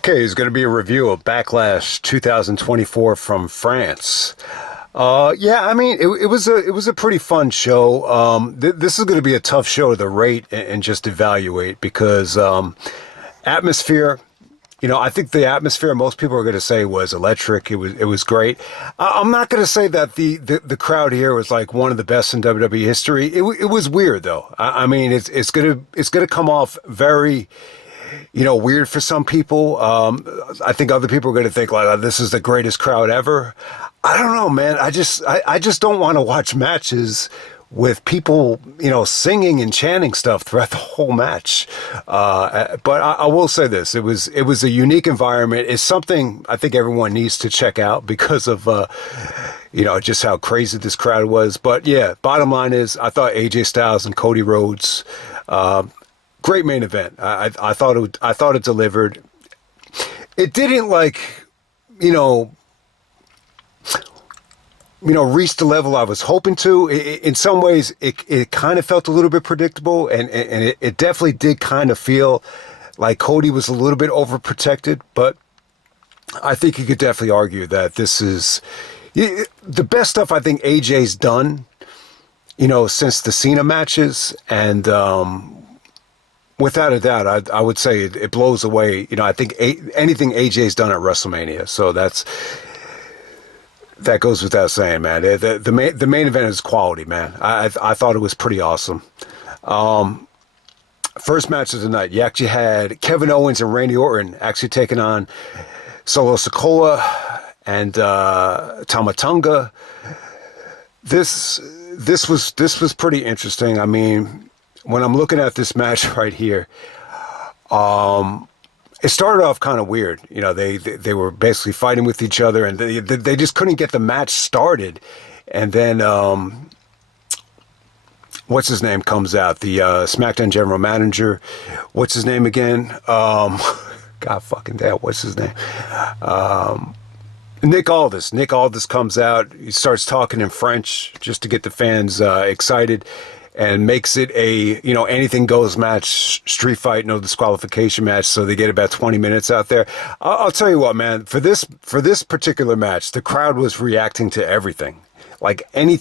Okay, it's going to be a review of Backlash 2024 from France. Yeah, I mean, it was a pretty fun show. This is going to be a tough show to rate and just evaluate because atmosphere. I think the atmosphere most people are going to say was electric. It was great. I'm not going to say that the crowd here was like one of the best in WWE history. It was weird though. I mean, it's gonna come off very, weird for some people. I think other people are going to think like, oh, this is the greatest crowd ever. I don't know, man. I just don't want to watch matches with people, singing and chanting stuff throughout the whole match. But I will say this, it was a unique environment. It's something I think everyone needs to check out because of, just how crazy this crowd was. But yeah, bottom line is I thought AJ Styles and Cody Rhodes, great main event. I thought it delivered. It didn't reach the level I was hoping to. In some ways, it kind of felt a little bit predictable, and it definitely did kind of feel like Cody was a little bit overprotected. But I think you could definitely argue that this is the best stuff I think AJ's done, since the Cena matches, and without a doubt, I would say it blows away. I think anything AJ's done at WrestleMania. So that goes without saying, man. The main event is quality, man. I thought it was pretty awesome. First match of the night, you actually had Kevin Owens and Randy Orton actually taking on Solo Sikoa and Tama Tonga. This was pretty interesting. I mean, when I'm looking at this match right here, it started off kind of weird. They were basically fighting with each other, and they just couldn't get the match started. And then, what's his name comes out, the SmackDown general manager. What's his name again? God fucking damn, what's his name? Nick Aldis. Nick Aldis comes out. He starts talking in French just to get the fans excited. And makes it a, anything goes match, street fight, no disqualification match. So they get about 20 minutes out there. I'll tell you what, man, for this particular match, the crowd was reacting to everything. Like any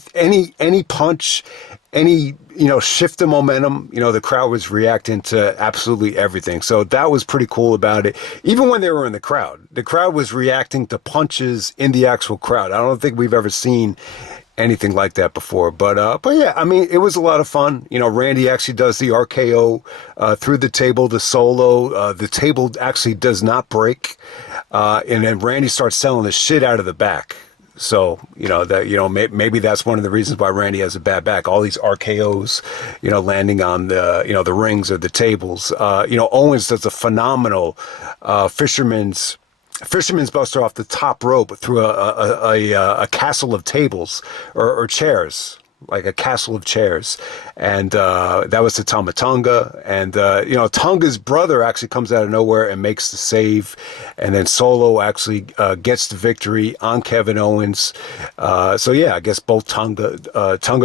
punch, any, shift of momentum, the crowd was reacting to absolutely everything. So that was pretty cool about it. Even when they were in the crowd was reacting to punches in the actual crowd. I don't think we've ever seen anything like that before, but yeah, I mean, it was a lot of fun. Randy actually does the RKO through the table, the solo. The table actually does not break, and then Randy starts selling the shit out of the back. So maybe that's one of the reasons why Randy has a bad back. All these RKOs, landing on the the rings or the tables. Owens does a phenomenal fisherman's buster off the top rope through a castle of tables or chairs, like a castle of chairs. And that was to Tama Tonga. And, Tonga's brother actually comes out of nowhere and makes the save. And then Solo actually gets the victory on Kevin Owens. So, yeah, I guess both Tonga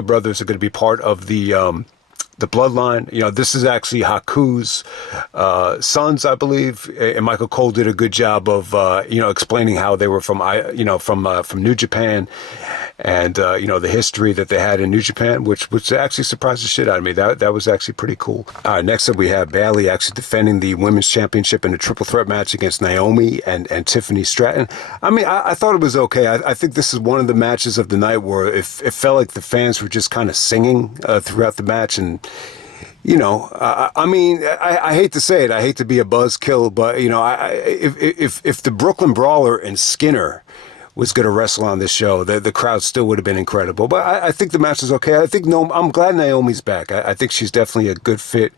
brothers are going to be part of the Bloodline. This is actually Haku's sons, I believe, and Michael Cole did a good job of explaining how they were from New Japan, and the history that they had in New Japan, which actually surprised the shit out of me. That was actually pretty cool. All right, next up we have Bayley actually defending the women's championship in a triple threat match against Naomi and Tiffany Stratton. I mean, I thought it was okay. I think this is one of the matches of the night where it felt like the fans were just kind of singing throughout the match. And I mean, I hate to say it. I hate to be a buzzkill, but if the Brooklyn Brawler and Skinner was going to wrestle on this show, the crowd still would have been incredible. But I think the match is okay. I'm glad Naomi's back. I think she's definitely a good fit,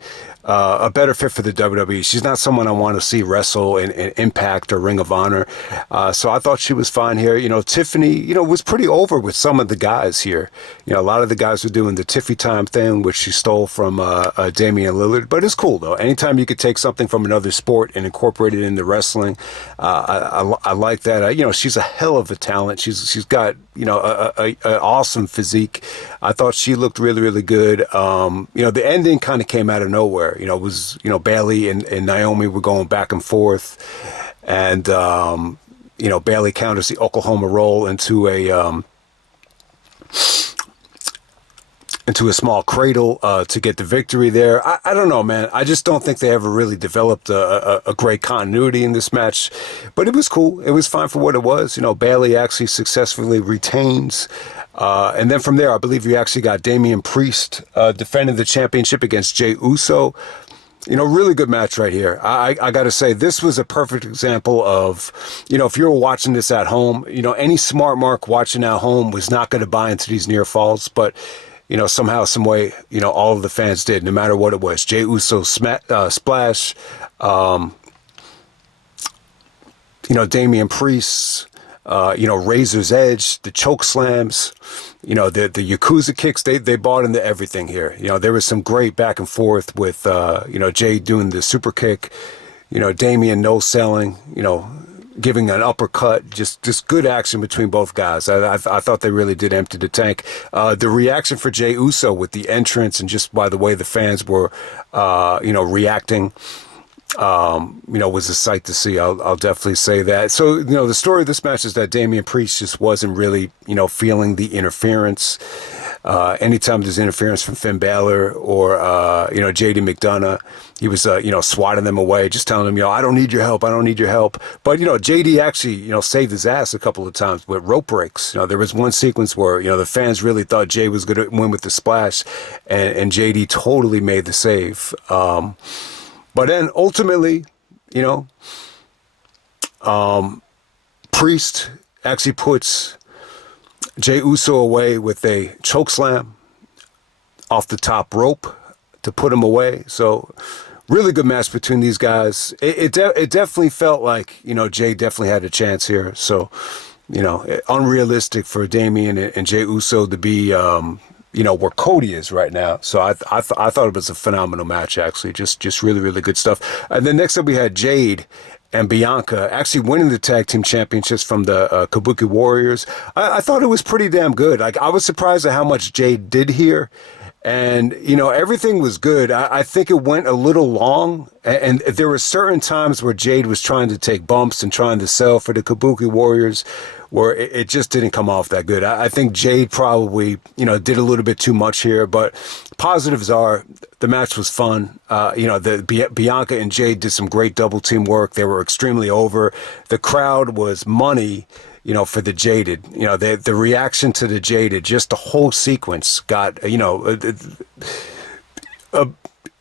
a better fit for the WWE. She's not someone I want to see wrestle in Impact or Ring of Honor. So I thought she was fine here. Tiffany, was pretty over with some of the guys here. A lot of the guys were doing the Tiffy time thing, which she stole from Damien Lillard. But it's cool, though. Anytime you could take something from another sport and incorporate it into wrestling, I like that. She's a hell of a talent. She's got, an awesome physique. I thought she looked really, really good. The ending kind of came out of nowhere. It was, Bayley and Naomi were going back and forth. and Bayley counters the Oklahoma roll into a small cradle to get the victory there. I don't know, man. I just don't think they ever really developed a great continuity in this match. But it was cool. It was fine for what it was. Bayley actually successfully retains. And then from there, I believe you actually got Damien Priest defending the championship against Jey Uso. Really good match right here. I got to say, this was a perfect example of, if you were watching this at home, any smart mark watching at home was not going to buy into these near falls. But somehow, some way, all of the fans did, no matter what it was. Jey Uso splash, Damian Priest, Razor's Edge, the choke slams, the Yakuza kicks. They bought into everything here. There was some great back and forth with, Jade doing the super kick, Damien no selling, giving an uppercut, just good action between both guys. I thought they really did empty the tank. The reaction for Jey Uso with the entrance and just by the way the fans were, reacting, was a sight to see. I'll definitely say that. So, the story of this match is that Damian Priest just wasn't really, feeling the interference. Anytime there's interference from Finn Balor or, JD McDonough, he was, swatting them away, just telling them, I don't need your help. I don't need your help. But, JD actually, saved his ass a couple of times with rope breaks. There was one sequence where, the fans really thought Jay was going to win with the splash, and JD totally made the save. But then ultimately, Priest actually puts Jey Uso away with a chokeslam off the top rope to put him away. So really good match between these guys. It definitely felt like, Jey definitely had a chance here. So, unrealistic for Damien and Jey Uso to be, where Cody is right now. So I thought it was a phenomenal match, actually. Just really, really good stuff. And then next up we had Jade and Bianca actually winning the tag team championships from the Kabuki Warriors. I thought it was pretty damn good. Like, I was surprised at how much Jade did here. And, everything was good. I think it went a little long. And there were certain times where Jade was trying to take bumps and trying to sell for the Kabuki Warriors where it just didn't come off that good. I think Jade probably, did a little bit too much here. But positives are the match was fun. Bianca and Jade did some great double team work. They were extremely over. The crowd was money, for the Jaded. The reaction to the Jaded, just the whole sequence got,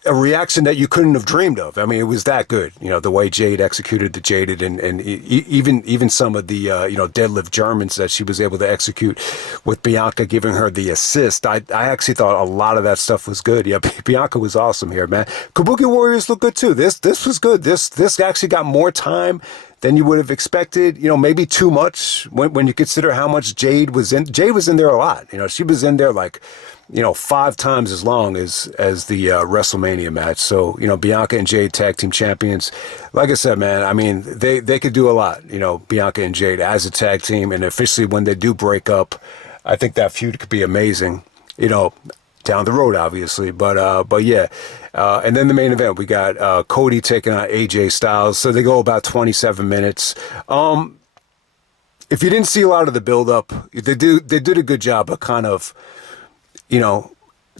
a reaction that you couldn't have dreamed of. I mean, it was that good, the way Jade executed the Jaded and even some of the, deadlift Germans that she was able to execute with Bianca giving her the assist. I actually thought a lot of that stuff was good. Yeah, Bianca was awesome here, man. Kabuki Warriors look good too. This was good. This actually got more time than you would have expected, maybe too much when you consider how much Jade was in. Jade was in there a lot. She was in there like, 5 times as long as the WrestleMania match. So, Bianca and Jade tag team champions. Like I said, man, I mean, they could do a lot, Bianca and Jade as a tag team. And officially when they do break up, I think that feud could be amazing, down the road, obviously. But yeah. And then the main event, we got Cody taking on AJ Styles. So they go about 27 minutes. If you didn't see a lot of the build-up, they did a good job of kind of,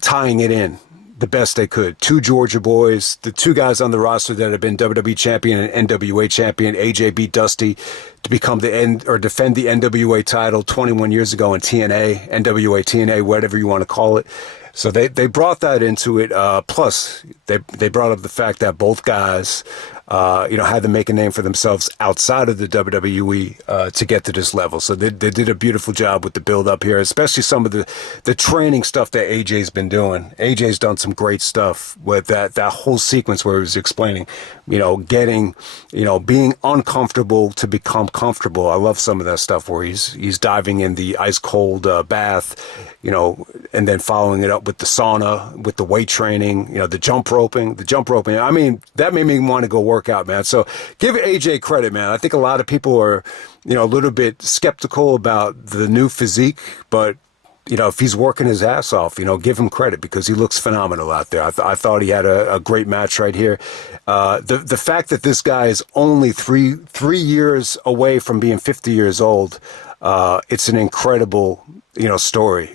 tying it in the best they could. 2 Georgia boys, the 2 guys on the roster that have been WWE champion and NWA champion. AJ beat Dusty to become defend the NWA title 21 years ago in TNA, NWA TNA, whatever you want to call it. So they brought that into it. Plus, they brought up the fact that both guys, had to make a name for themselves outside of the WWE to get to this level. So they did a beautiful job with the build up here, especially some of the training stuff that AJ's been doing. AJ's done some great stuff with that whole sequence where he was explaining, getting, being uncomfortable to become comfortable. I love some of that stuff where he's diving in the ice cold bath, and then following it up with the sauna, with the weight training, the jump roping. I mean, that made me want to go work out, man. So give AJ credit, man. I think a lot of people are, a little bit skeptical about the new physique, but if he's working his ass off, give him credit because he looks phenomenal out there. I thought he had a great match right here. The fact that this guy is only three years away from being 50 years old, it's an incredible, story,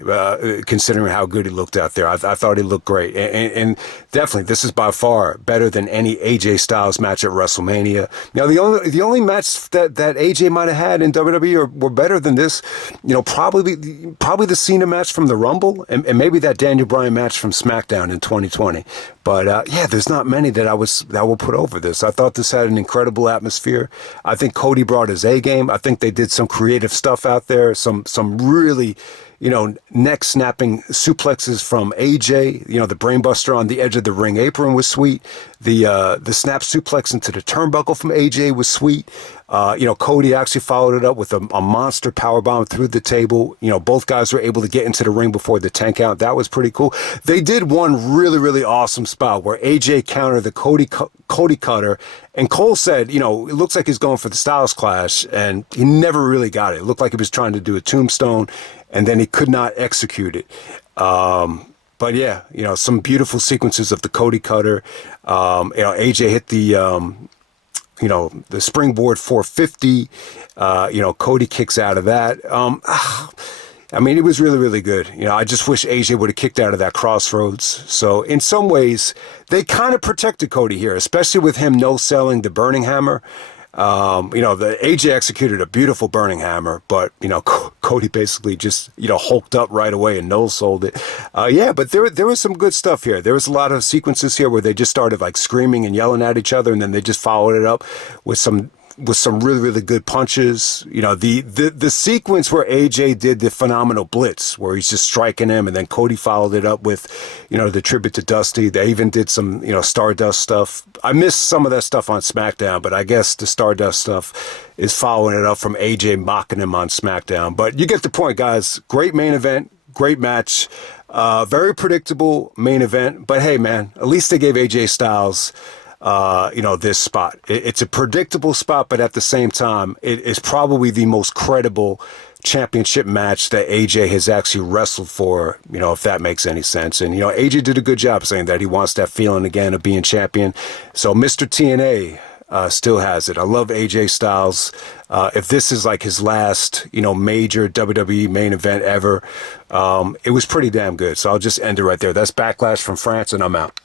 considering how good he looked out there. I thought he looked great. And definitely, this is by far better than any AJ Styles match at WrestleMania. Now, the only match that AJ might have had in WWE were better than this, probably the Cena match from the Rumble and maybe that Daniel Bryan match from SmackDown in 2020. But there's not many that will put over this. I thought this had an incredible atmosphere. I think Cody brought his A game. I think they did some creative stuff out there. Some really, neck snapping suplexes from AJ. The brainbuster on the edge of the ring apron was sweet. The snap suplex into the turnbuckle from AJ was sweet. Cody actually followed it up with a monster powerbomb through the table. Both guys were able to get into the ring before the 10 count. That was pretty cool. They did one really, really awesome spot where AJ countered the Cody cutter, and Cole said, it looks like he's going for the Styles Clash, and he never really got it. It looked like he was trying to do a tombstone, and then he could not execute it. But yeah, some beautiful sequences of the Cody cutter. AJ hit the springboard 450, Cody kicks out of that. It was really, really good. I just wish AJ would have kicked out of that crossroads. So in some ways, they kind of protected Cody here, especially with him no-selling the Burning Hammer. The AJ executed a beautiful Burning Hammer, but, Cody basically just, hulked up right away and no-sold it. But there was some good stuff here. There was a lot of sequences here where they just started like screaming and yelling at each other, and then they just followed it up with some really, really good punches. The sequence where AJ did the phenomenal blitz, where he's just striking him, and then Cody followed it up with, the tribute to Dusty. They even did some, Stardust stuff. I missed some of that stuff on SmackDown, but I guess the Stardust stuff is following it up from AJ mocking him on SmackDown. But you get the point, guys. Great main event, great match, very predictable main event. But hey, man, at least they gave AJ Styles this spot. It's a predictable spot, but at the same time, it is probably the most credible championship match that AJ has actually wrestled for, if that makes any sense. And, AJ did a good job saying that he wants that feeling again of being champion. So Mr. TNA still has it. I love AJ Styles. If this is like his last, major WWE main event ever, it was pretty damn good. So I'll just end it right there. That's Backlash from France, and I'm out.